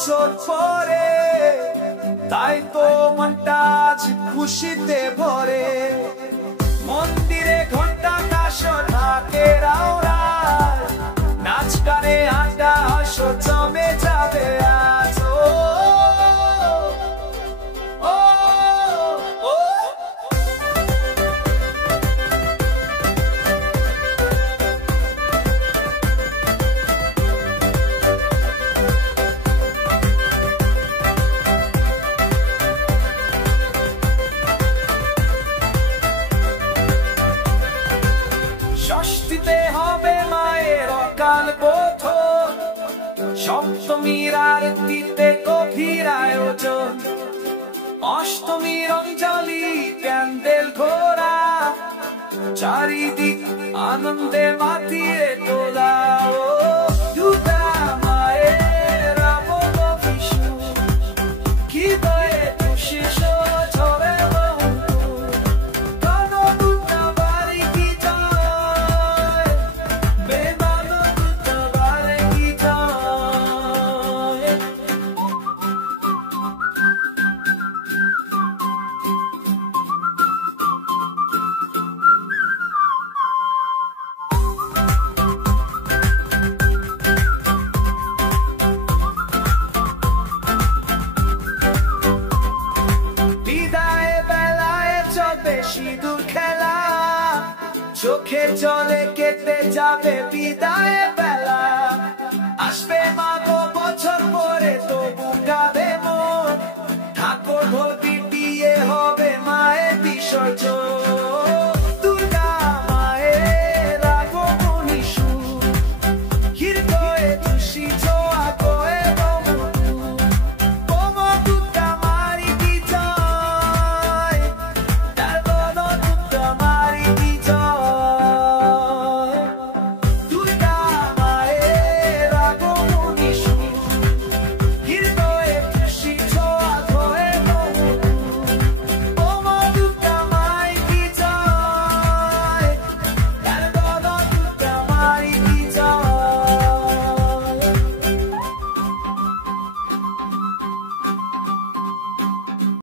বছর পরে, তাই তো মনটা আজ খুশিতে ভরে। মন্দিরে ঘন্টা কাশর হাতে রাওরায়, নাচ গানে আড্ডা হাসর জমে যাবে আজ। ষষ্ঠীতে হবে মায়ের অকাল বোধন, সপ্তমীর আরতিতে গভীর আয়োজন, অষ্টমীর অঞ্জলি ক্যান্ডেল ঘোরা, চারিদিক আনন্দে মাতিয়ে তোলা। দুর্গা মায়ের আবহ বিষ্ণু, কি বয়ে খুশি ঝরে সিঁদুর খেলা, চোখে জলে কেটে যাবে বিদায় বেলা। আসবে মা গো বছর পরে, তবু গাবে